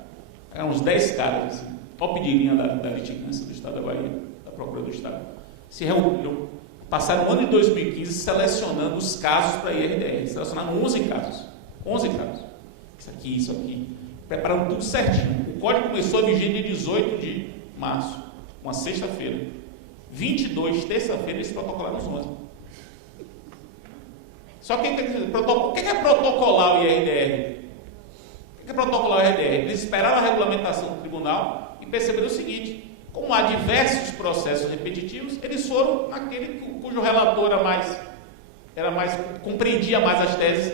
Eram uns 10 caras, assim, top de linha da litigância do Estado da Bahia, da Procuradoria do Estado. Se reuniram, passaram o ano de 2015 selecionando os casos para IRDR, selecionaram 11 casos. 11 casos. Isso aqui. Prepararam tudo certinho. O código começou a vigir dia 18 de março, uma sexta-feira. 22, terça-feira, eles protocolaram os 11. Só que o que é protocolar o IRDR? O que é protocolar o IRDR? Eles esperaram a regulamentação do tribunal e perceberam o seguinte: como há diversos processos repetitivos, eles foram naquele cujo relator compreendia mais as teses.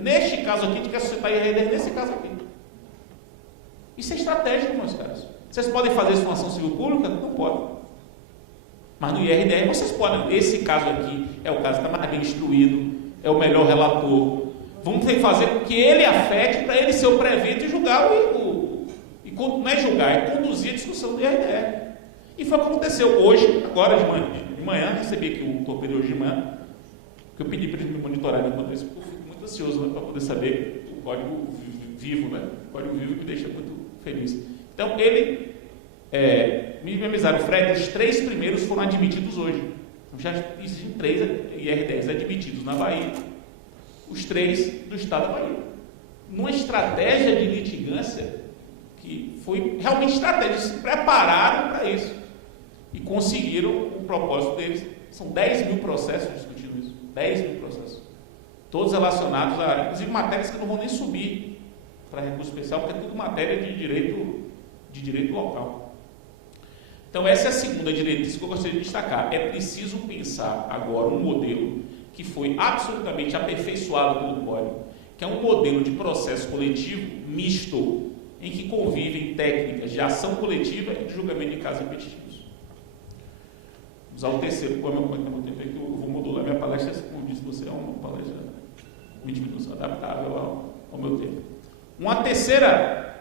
Neste caso aqui, a gente quer suscitar IRDR nesse caso aqui. Isso é estratégico, meus caras. Vocês podem fazer isso numa ação civil pública? Não podem. Mas no IRDR vocês podem. Esse caso aqui é o caso que está mais bem instruído, é o melhor relator. Vamos ter que fazer com que ele afete para ele ser o prevento e julgar não é julgar, é conduzir a discussão do IRDR. E foi o que aconteceu hoje, agora de manhã, recebi aqui o torpedo hoje de manhã, que eu pedi para ele me monitorar enquanto isso, porque eu fico muito ansioso, né, para poder saber o código vivo, né? O código vivo me deixa muito feliz. Então, ele me avisaram, Fred, os 3 primeiros foram admitidos hoje. Então, já existem 3 IRDRs admitidos na Bahia, os 3 do Estado da Bahia. Numa estratégia de litigância que foi realmente estratégia, eles se prepararam para isso e conseguiram o propósito deles. São 10 mil processos discutindo isso. 10 mil processos. todos relacionados a, inclusive, matérias que não vão nem subir para recurso especial, porque é tudo matéria de direito local. Então, essa é a segunda diretriz que eu gostaria de destacar. É preciso pensar agora um modelo que foi absolutamente aperfeiçoado pelo Código, que é um modelo de processo coletivo misto, em que convivem técnicas de ação coletiva e de julgamento de casos repetitivos. Vamos ao terceiro, como eu vou modular minha palestra, como disse você, é uma palestra 20 minutos, adaptável ao meu tempo. Uma terceira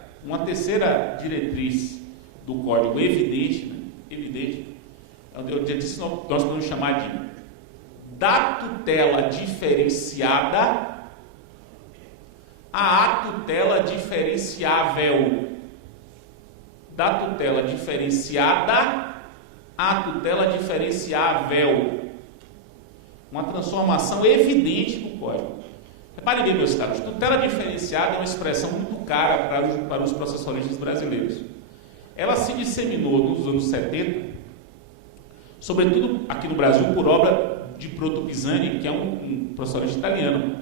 diretriz do Código evidente, eu disse, nós podemos chamar de da tutela diferenciada à tutela diferenciável. Da tutela diferenciada à tutela diferenciável. Uma transformação evidente do Código. Reparem bem, meus caros, tutela diferenciada é uma expressão muito cara para os processualistas brasileiros. Ela se disseminou nos anos 70, sobretudo aqui no Brasil, por obra de Proto Pisani, que é um processualista italiano,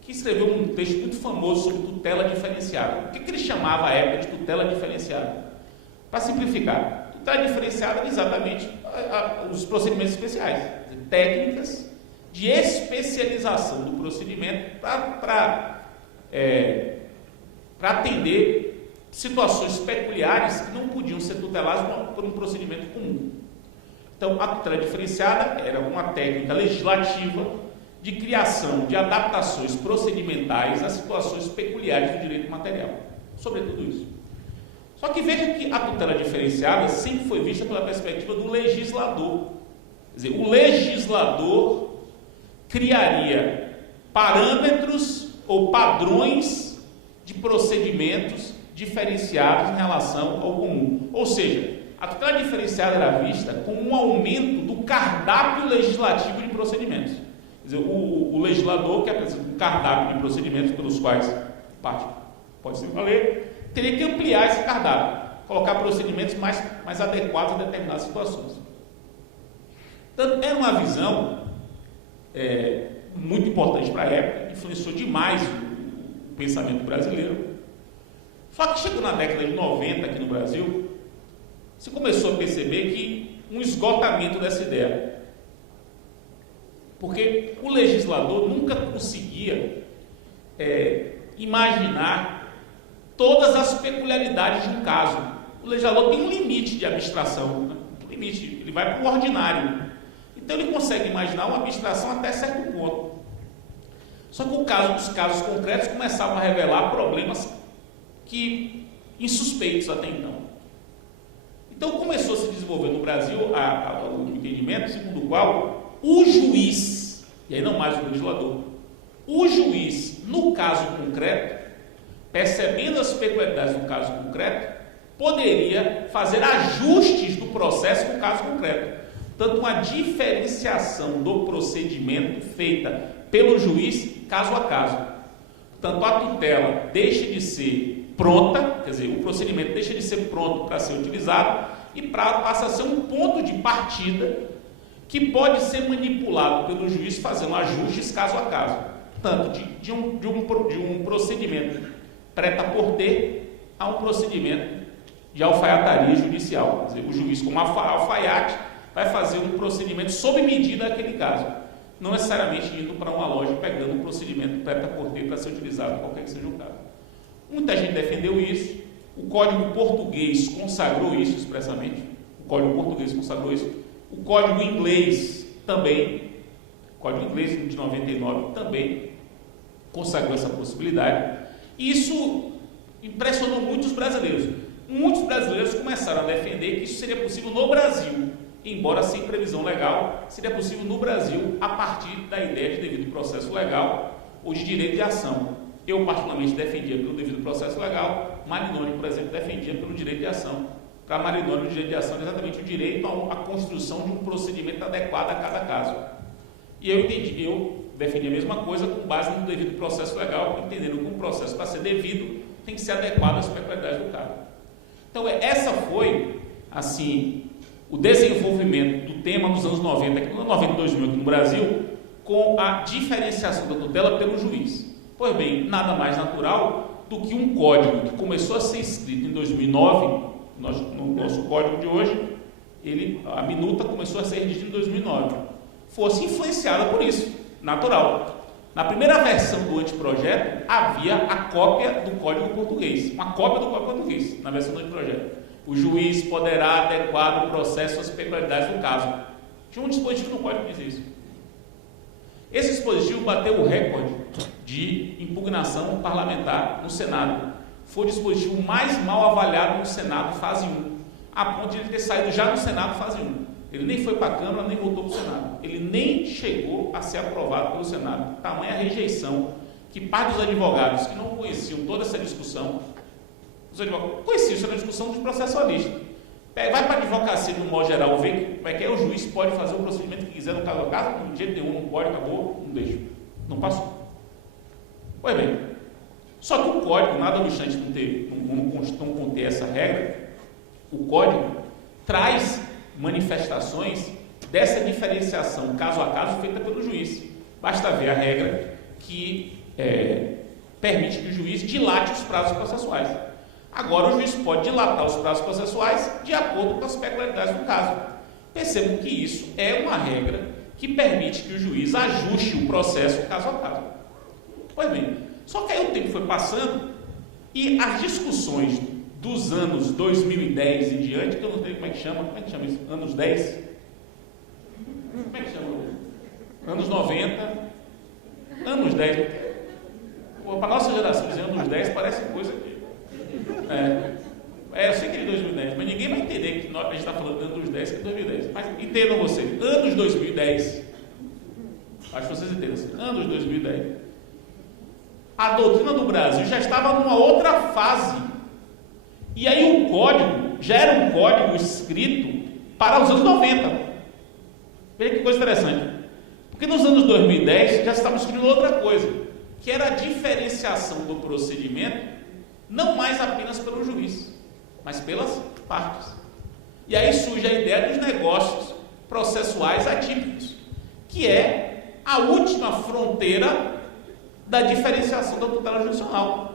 que escreveu um texto muito famoso sobre tutela diferenciada. O que ele chamava à época de tutela diferenciada? Para simplificar, tutela diferenciada é exatamente os procedimentos especiais, técnicas de especialização do procedimento para atender situações peculiares que não podiam ser tuteladas por um procedimento comum. Então, a tutela diferenciada era uma técnica legislativa de criação de adaptações procedimentais às situações peculiares do direito material, sobretudo isso. Só que veja que a tutela diferenciada sempre foi vista pela perspectiva do legislador. Quer dizer, o legislador criaria parâmetros ou padrões de procedimentos diferenciados em relação ao comum. Ou seja, a tutela diferenciada era vista como um aumento do cardápio legislativo de procedimentos. Quer dizer, o legislador, que apresenta um cardápio de procedimentos pelos quais parte pode ser valer, teria que ampliar esse cardápio, colocar procedimentos mais adequados a determinadas situações. Então, era uma visão muito importante para a época, influenciou demais o pensamento brasileiro. Só que chegando na década de 90 aqui no Brasil, se começou a perceber que um esgotamento dessa ideia. Porque o legislador nunca conseguia imaginar todas as peculiaridades de um caso. O legislador tem um limite de abstração, né? Um limite, ele vai para o ordinário. Então ele consegue imaginar uma abstração até certo ponto. Só que os casos concretos começavam a revelar problemas insuspeitos até então. Então começou a se desenvolver no Brasil o entendimento segundo o qual o juiz, e aí não mais o legislador, o juiz, no caso concreto, percebendo as peculiaridades do caso concreto, poderia fazer ajustes do processo no caso concreto. Portanto, uma diferenciação do procedimento feita pelo juiz caso a caso. Portanto, a tutela deixa de ser pronta, quer dizer, o procedimento deixa de ser pronto para ser utilizado e passa a ser um ponto de partida que pode ser manipulado pelo juiz fazendo ajustes caso a caso, tanto de um procedimento prêt-à-porter a um procedimento de alfaiataria judicial. Quer dizer, o juiz, como alfaiate, vai fazer um procedimento sob medida daquele caso, não necessariamente indo para uma loja pegando um procedimento prêt-à-porter para ser utilizado, qualquer que seja o caso. Muita gente defendeu isso, o Código Português consagrou isso expressamente, o Código Português consagrou isso, o Código Inglês também, o Código Inglês de 99 também consagrou essa possibilidade. Isso impressionou muitos brasileiros. Muitos brasileiros começaram a defender que isso seria possível no Brasil, embora sem previsão legal, seria possível no Brasil a partir da ideia de devido processo legal ou de direito de ação. Eu, particularmente, defendia pelo devido processo legal, Marinoni, por exemplo, defendia pelo direito de ação. Para Marinoni, o direito de ação é exatamente o direito à construção de um procedimento adequado a cada caso. E eu defendia a mesma coisa com base no devido processo legal, entendendo que um processo, para ser devido, tem que ser adequado às peculiaridades do caso. Então, essa foi, assim, o desenvolvimento do tema nos anos 90, aqui no 90 e 2000 aqui no Brasil, com a diferenciação da tutela pelo juiz. Pois bem, nada mais natural do que um código que começou a ser escrito em 2009, no nosso código de hoje, a minuta começou a ser redigida em 2009, fosse influenciada por isso, natural. Na primeira versão do anteprojeto, havia a cópia do Código Português, uma cópia do Código Português, na versão do anteprojeto. O juiz poderá adequar o processo às peculiaridades do caso. Tinha um dispositivo no Código que diz isso. Esse dispositivo bateu o recorde de impugnação parlamentar no Senado. Foi o dispositivo mais mal avaliado no Senado, fase 1, a ponto de ele ter saído já no Senado, fase 1. Ele nem foi para a Câmara, nem voltou para o Senado. Ele nem chegou a ser aprovado pelo Senado. Tamanha rejeição que parte dos advogados que não conheciam toda essa discussão, os advogados conheciam essa discussão de processualista. Vai para a advocacia, de um modo geral, ver como é que o juiz pode fazer o procedimento que quiser no caso a caso, no dia de um não pode, acabou, não deixa. Não passou. Pois bem, só que o código, nada obstante não conter essa regra, o código traz manifestações dessa diferenciação caso a caso feita pelo juiz. Basta ver a regra que permite que o juiz dilate os prazos processuais. Agora o juiz pode dilatar os prazos processuais de acordo com as peculiaridades do caso. Percebam que isso é uma regra que permite que o juiz ajuste o processo caso a caso. Pois bem, só que aí o tempo foi passando e as discussões dos anos 2010 em diante, que eu não sei como é que chama isso? Anos 10? Como é que chama? Anos 90, anos 10. Para a nossa geração dizer anos 10 parece coisa que... eu sei que é 2010, mas ninguém vai entender que a gente está falando de anos 10, que é 2010. Mas entendam vocês, anos 2010, acho que vocês entendem assim, anos 2010, a doutrina do Brasil já estava numa outra fase. E aí o código já era um código escrito para os anos 90. Veja que coisa interessante. Porque nos anos 2010 já estava escrito outra coisa, que era a diferenciação do procedimento, não mais apenas pelo juiz, mas pelas partes. E aí surge a ideia dos negócios processuais atípicos, que é a última fronteira da diferenciação da tutela judicial.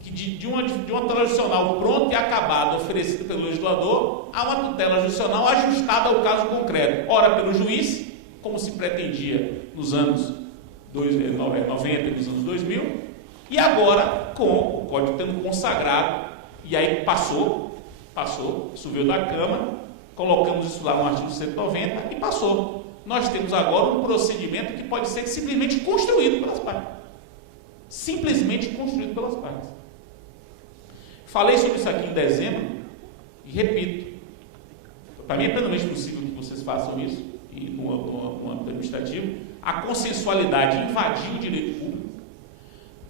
Que de uma tutela judicial pronta e acabada, oferecida pelo legislador, a uma tutela judicial ajustada ao caso concreto, ora pelo juiz, como se pretendia nos anos 90 e nos anos 2000, e agora com o Código tendo consagrado, e aí passou, isso veio da Câmara, colocamos isso lá no artigo 190 e passou. Nós temos agora um procedimento que pode ser simplesmente construído pelas partes. Simplesmente construído pelas partes. Falei sobre isso aqui em dezembro e repito. Para mim é plenamente possível que vocês façam isso e no âmbito administrativo. A consensualidade invadiu o direito público.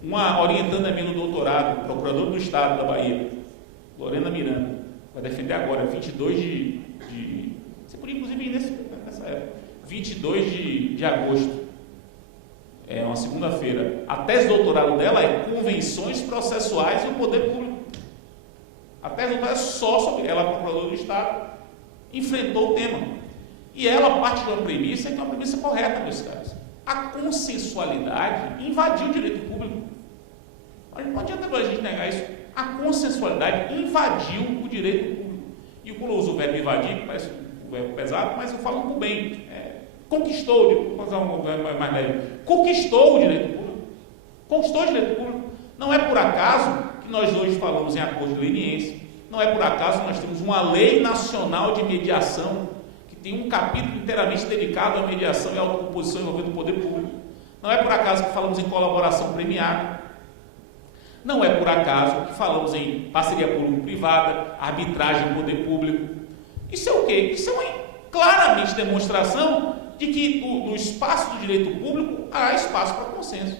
Uma orientanda minha no doutorado, procurador do Estado da Bahia, Lorena Miranda, vai defender agora, 22 você podia inclusive ir nessa época, 22 de agosto. É uma segunda-feira. A tese de doutorado dela é Convenções Processuais e o Poder Público. A tese de doutorado é só sobre ela, procuradora do Estado, enfrentou o tema. E ela parte de uma premissa que é uma premissa correta, meus caros. A consensualidade invadiu o direito público. Não adianta a gente negar isso. A consensualidade invadiu o direito público. E quando eu uso o verbo invadir, que parece um verbo pesado, mas eu falo por bem. Conquistou, vou usar um verbo mais leve. Conquistou o direito público. Conquistou o direito público. Não é por acaso que nós hoje falamos em acordo de leniência. Não é por acaso que nós temos uma lei nacional de mediação que tem um capítulo inteiramente dedicado à mediação e à autocomposição envolvendo o poder público. Não é por acaso que falamos em colaboração premiada. Não é por acaso que falamos em parceria público-privada, arbitragem do poder público. Isso é o quê? Isso é uma claramente demonstração de que no espaço do direito público há espaço para consenso.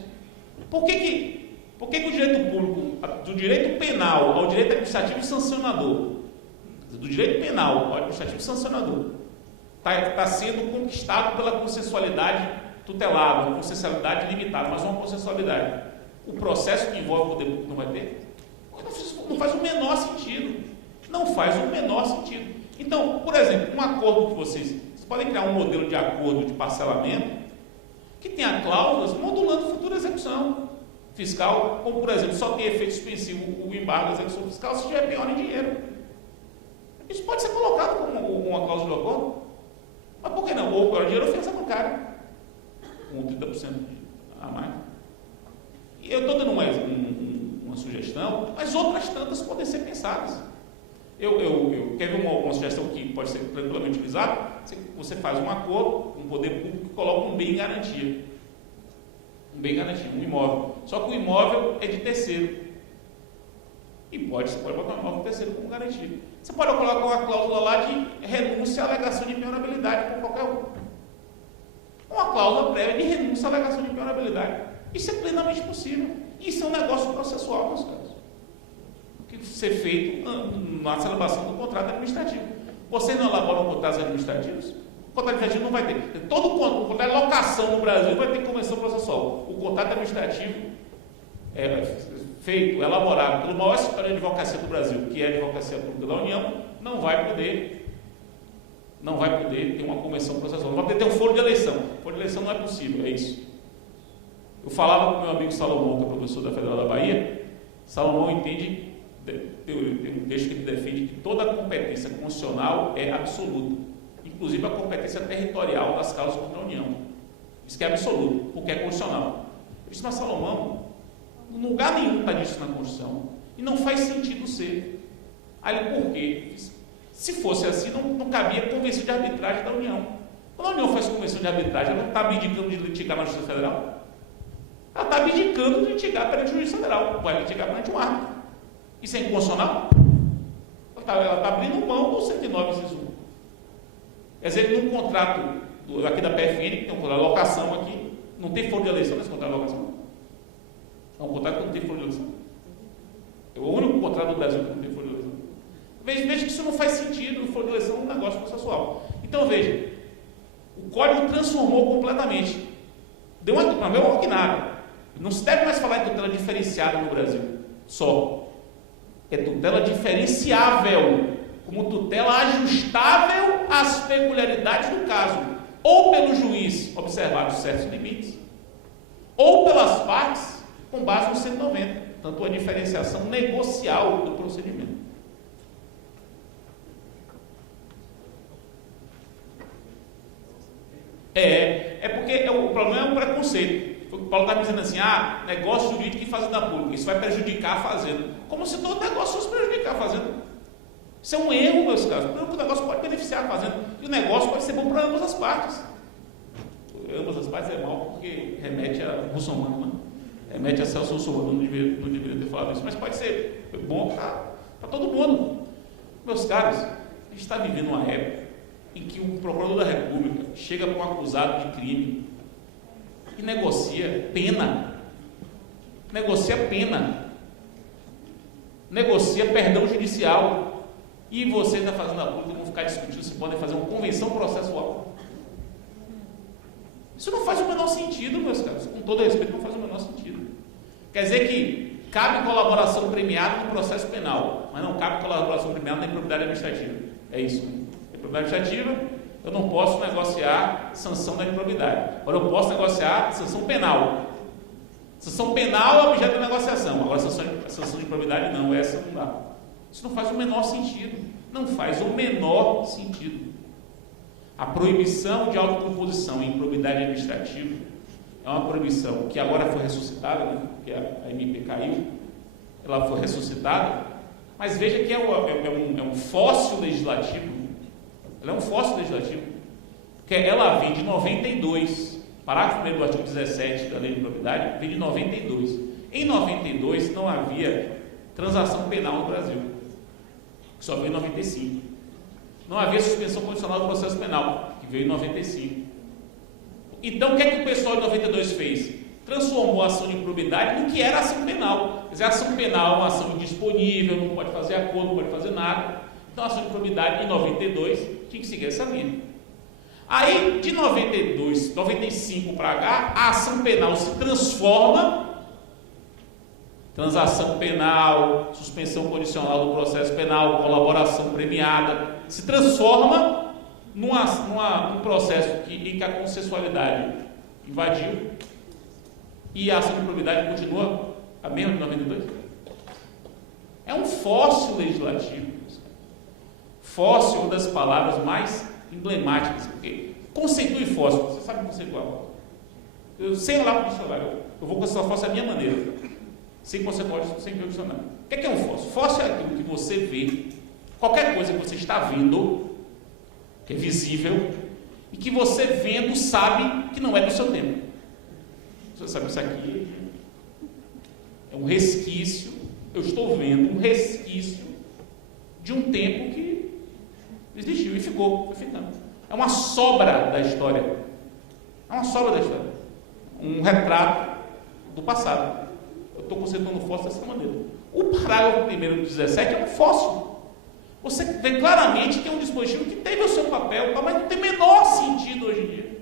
Por que o direito público, do direito penal ao direito administrativo sancionador, do direito penal ao administrativo sancionador, está sendo conquistado pela consensualidade tutelada, uma consensualidade limitada, mas uma consensualidade. O processo que envolve o poder público não vai ter? Não faz o menor sentido. Não faz o menor sentido. Então, por exemplo, um acordo que vocês podem criar um modelo de acordo de parcelamento que tenha cláusulas modulando futura execução fiscal, como, por exemplo, só tem efeito suspensivo o embargo da execução fiscal se tiver pior em dinheiro. Isso pode ser colocado como uma cláusula de acordo. Mas por que não? Ou pior em dinheiro, ofensa bancária, com 30% a mais. E eu estou dando uma sugestão, mas outras tantas podem ser pensadas. Eu quero uma sugestão que pode ser tranquilamente utilizada. Você faz um acordo com o poder público que coloca um bem em garantia. Um bem em garantia, um imóvel. Só que o imóvel é de terceiro. E você pode botar um imóvel de terceiro como garantia. Você pode colocar uma cláusula lá de renúncia à alegação de penhorabilidade por qualquer um. Uma cláusula prévia de renúncia à alegação de penhorabilidade. Isso é plenamente possível. Isso é um negócio processual, meus caros. Que ser feito na celebração do contrato administrativo. Vocês não elaboram contratos administrativos? O contrato administrativo não vai ter. Todo o contrato de locação no Brasil vai ter convenção processual. O contrato administrativo feito, elaborado pelo maior escritório de advocacia do Brasil, que é a Advocacia Pública da União, não vai poder ter uma convenção processual. Não vai poder ter um foro de eleição. Foro de eleição não é possível, é isso. Eu falava com o meu amigo Salomão, que é professor da Federal da Bahia. Salomão entende, tem um texto que ele defende que toda a competência constitucional é absoluta, inclusive a competência territorial das causas contra a União. Isso que é absoluto, porque é constitucional. Eu disse, mas Salomão, em lugar nenhum está disso na Constituição, e não faz sentido ser. Aí, por quê? Se fosse assim, não cabia convenção de arbitragem da União. Quando a União faz convenção de arbitragem, ela não está abdicando de litigar na Justiça Federal? Ela está abdicando de litigar perante a Justiça Federal, vai litigar perante um árbitro. Isso é inconstitucional? Ela está abrindo mão do 109 inciso 1. Quer dizer, num contrato aqui da PFN, que tem um contrato de locação aqui, não tem foro de eleição nesse contrato de locação? É um contrato que não tem foro de eleição. É o único contrato do Brasil que não tem foro de eleição. Veja que isso não faz sentido, o foro de eleição é um negócio processual. Então, veja, o Código transformou completamente. Deu uma meu guinada. Não se deve mais falar em tutela diferenciada no Brasil, só. É tutela diferenciável, como tutela ajustável às peculiaridades do caso, ou pelo juiz, observados certos limites, ou pelas partes, com base no 190, tanto a diferenciação negocial do procedimento. É porque o problema é um preconceito. O Paulo está me dizendo assim, negócio jurídico e fazenda pública, isso vai prejudicar a fazenda. Como se todo negócio fosse prejudicar a fazenda. Isso é um erro, meus caros. Primeiro que o negócio pode beneficiar a fazenda, e o negócio pode ser bom para ambas as partes. Ambas as partes é mal, porque remete a Russomano, né? Remete a Celso Russomano, não deveria ter falado isso, mas pode ser bom para todo mundo. Meus caros, a gente está vivendo uma época em que o procurador da República chega para um acusado de crime e negocia pena, negocia perdão judicial, e vocês da Fazenda Pública vão ficar discutindo se podem fazer uma convenção processual. Isso não faz o menor sentido, meus caros, com todo respeito, não faz o menor sentido. Quer dizer que cabe colaboração premiada no processo penal, mas não cabe colaboração premiada na improbidade administrativa. É isso. Improbidade administrativa, eu não posso negociar sanção da improbidade. Agora eu posso negociar sanção penal. Sanção penal é objeto de negociação. Agora sanção de improbidade não, essa não dá. Isso não faz o menor sentido. Não faz o menor sentido. A proibição de autocomposição em improbidade administrativa é uma proibição que agora foi ressuscitada, né? Porque a MP caiu, ela foi ressuscitada, mas veja que é um fóssil legislativo. Ela é um fóssil legislativo, que ela vem de 92, parágrafo 1º do artigo 17 da Lei de Improbidade, vem de 92. Em 92 não havia transação penal no Brasil, só veio em 95. Não havia suspensão condicional do processo penal, que veio em 95. Então, o que é que o pessoal de 92 fez? Transformou a ação de improbidade no que era ação penal. Quer dizer, a ação penal é uma ação indisponível, não pode fazer acordo, não pode fazer nada. Então, a ação de improbidade, em 92, tinha que seguir essa linha. Aí, de 95 para cá, a ação penal se transforma, transação penal, suspensão condicional do processo penal, colaboração premiada, se transforma num processo em que a consensualidade invadiu, e a ação de improbidade continua a mesma de 92. É um fóssil legislativo. Fóssil é uma das palavras mais emblemáticas, porque conceitue fóssil, você sabe conceituar. Eu sei lá para o dicionário, eu vou conceituar fóssil da minha maneira, sem conceituar, sem ver o dicionário. O que é um fóssil? Fóssil é aquilo que você vê, qualquer coisa que você está vendo, que é visível, e que você vendo sabe que não é do seu tempo. Você sabe, isso aqui é um resquício, eu estou vendo um resquício de um tempo que existiu e ficou, foi ficando. É uma sobra da história. É uma sobra da história. Um retrato do passado. Eu estou conceituando o fóssil dessa maneira. O parágrafo 1º do 17 é um fóssil. Você vê claramente que é um dispositivo que teve o seu papel, mas não tem menor sentido hoje em dia.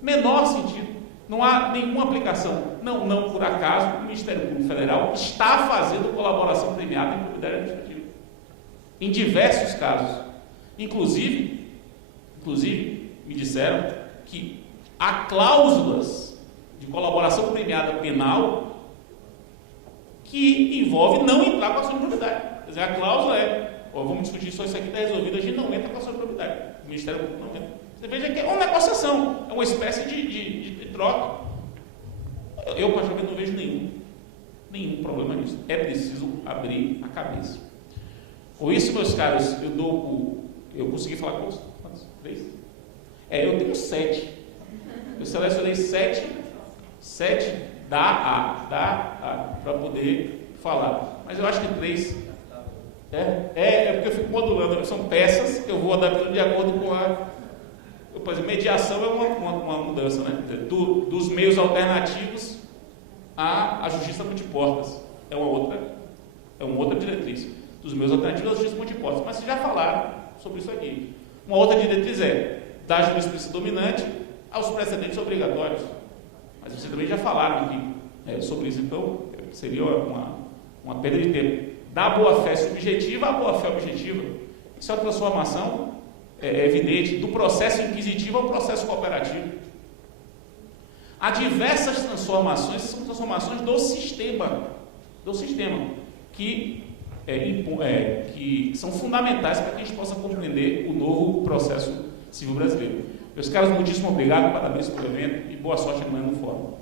Menor sentido. Não há nenhuma aplicação. Não por acaso, o Ministério Público Federal está fazendo colaboração premiada em improbidade administrativa. Em diversos casos. Inclusive, me disseram que há cláusulas de colaboração premiada penal que envolve não entrar com a ação de improbidade. Quer dizer, a cláusula é, vamos discutir só isso aqui, está resolvido, a gente não entra com a ação de improbidade. O Ministério Público não entra. Você veja que é uma negociação, é uma espécie de troca. Eu, particularmente, não vejo nenhum problema nisso. É preciso abrir a cabeça. Com isso, meus caros, eu consegui falar com quantos? 3? Eu tenho 7. Eu selecionei 7 para poder falar. Mas eu acho que 3. É porque eu fico modulando. São peças que eu vou adaptando de acordo com a. Por exemplo, mediação é uma mudança, né? Dos meios alternativos à justiça multiportas. É uma outra diretriz. Dos meios alternativos à justiça multiportas. Mas vocês já falaram sobre isso aqui. Uma outra diretriz é da jurisprudência dominante aos precedentes obrigatórios. Mas vocês também já falaram aqui sobre isso. Então, seria uma perda de tempo. Da boa-fé subjetiva à boa-fé objetiva. Isso é uma transformação evidente do processo inquisitivo ao processo cooperativo. Há diversas transformações, são transformações do sistema que são fundamentais para que a gente possa compreender o novo processo civil brasileiro. Meus caros, muitíssimo obrigado, parabéns pelo evento e boa sorte amanhã no fórum.